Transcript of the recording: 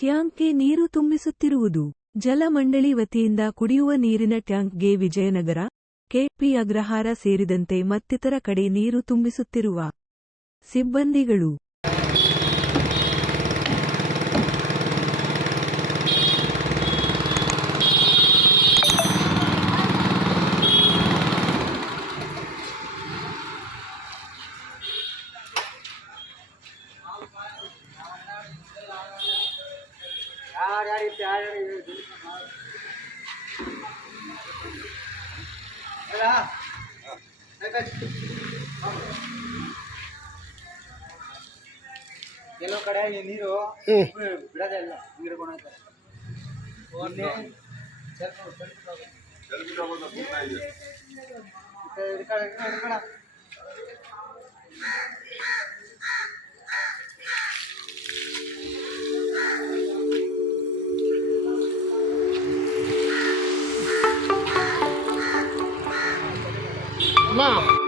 ಟ್ಯಾಂಕ್ಗೆ ನೀರು ತುಂಬಿಸುತ್ತಿರುವುದು. ಜಲಮಂಡಳಿ ವತಿಯಿಂದ ಕುಡಿಯುವ ನೀರಿನ ಟ್ಯಾಂಕ್ಗೆ ವಿಜಯನಗರ, ಕೆಪಿ ಅಗ್ರಹಾರ ಸೇರಿದಂತೆ ಮತ್ತಿತರ ಕಡೆ ನೀರು ತುಂಬಿಸುತ್ತಿರುವ ಸಿಬ್ಬಂದಿಗಳು. ಕೆಲವು ಕಡೆ ಈ ನೀರು ಬಿಡೋದೇ ಇಲ್ಲ ಸ್ವಲ್ಪ ಸ್ವಲ್ಪ 妈